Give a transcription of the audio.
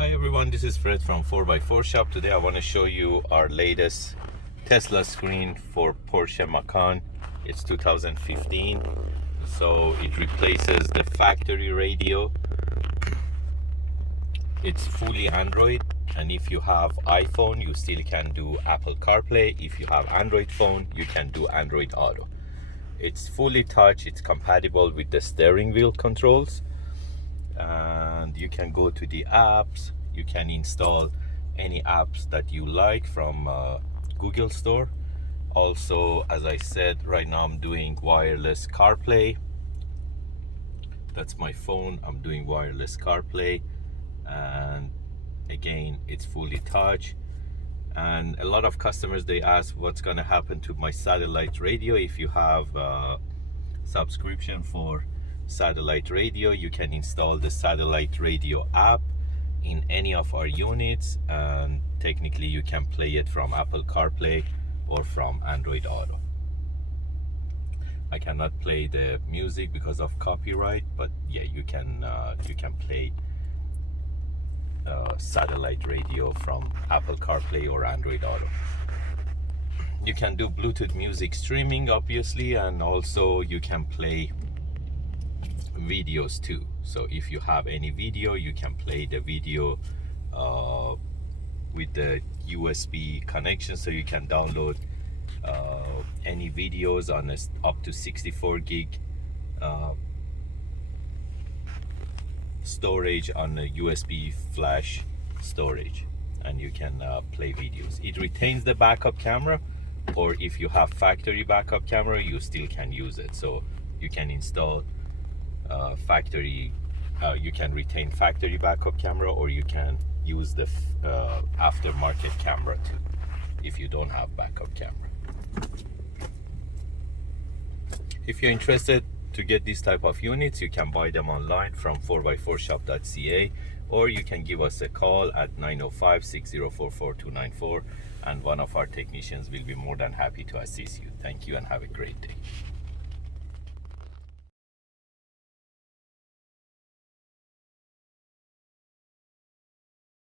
Hi everyone, this is Fred from 4x4 Shop. Today I want to show you our latest Tesla screen for Porsche Macan. It's 2015, so it replaces the factory radio. It's fully Android, and if you have iPhone you still can do Apple CarPlay. If you have Android phone you can do Android Auto. It's fully touch, it's compatible with the steering wheel controls, and you can go to the apps. You can install any apps that you like from Google Store. Also, as I said, right now I'm doing wireless CarPlay. That's my phone. I'm doing wireless CarPlay, and again it's fully touch. And a lot of customers, they ask what's going to happen to my satellite radio. If you have a subscription for satellite radio, you can install the satellite radio app in any of our units, and technically you can play it from Apple CarPlay or from Android Auto. I cannot play the music because of copyright, but yeah, you can play satellite radio from Apple CarPlay or Android Auto. You can do Bluetooth music streaming, obviously, and also you can play videos too. So if you have any video, you can play the video with the USB connection, so you can download any videos on up to 64 gig storage on a USB flash storage, and you can play videos. It retains the backup camera, or if you have factory backup camera you still can use it. So you can install you can retain factory backup camera, or you can use the aftermarket camera too if you don't have backup camera. If you're interested to get this type of units, you can buy them online from 4x4Shop.ca, or you can give us a call at 905-604-4294, and one of our technicians will be more than happy to assist you. Thank you and have a great day.